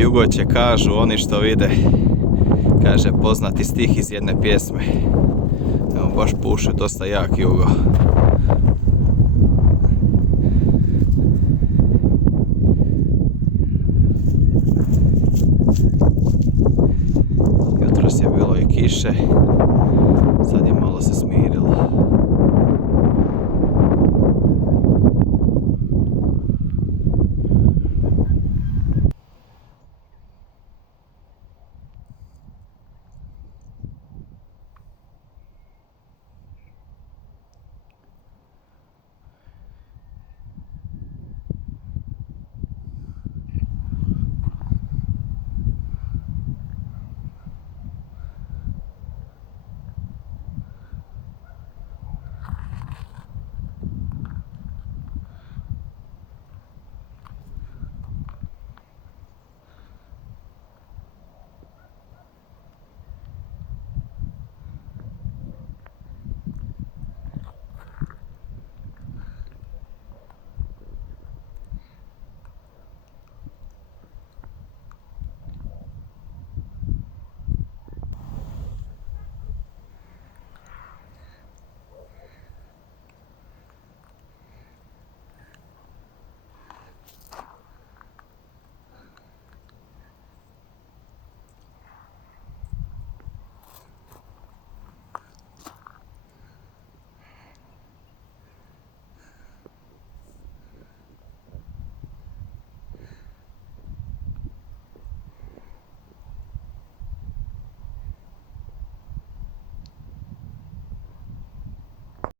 Jugo će, kažu oni što vide, kaže poznati stih iz jedne pjesme. Evo baš puše dosta jak jugo. Jutros je bilo i kiše, sad je malo se smirilo.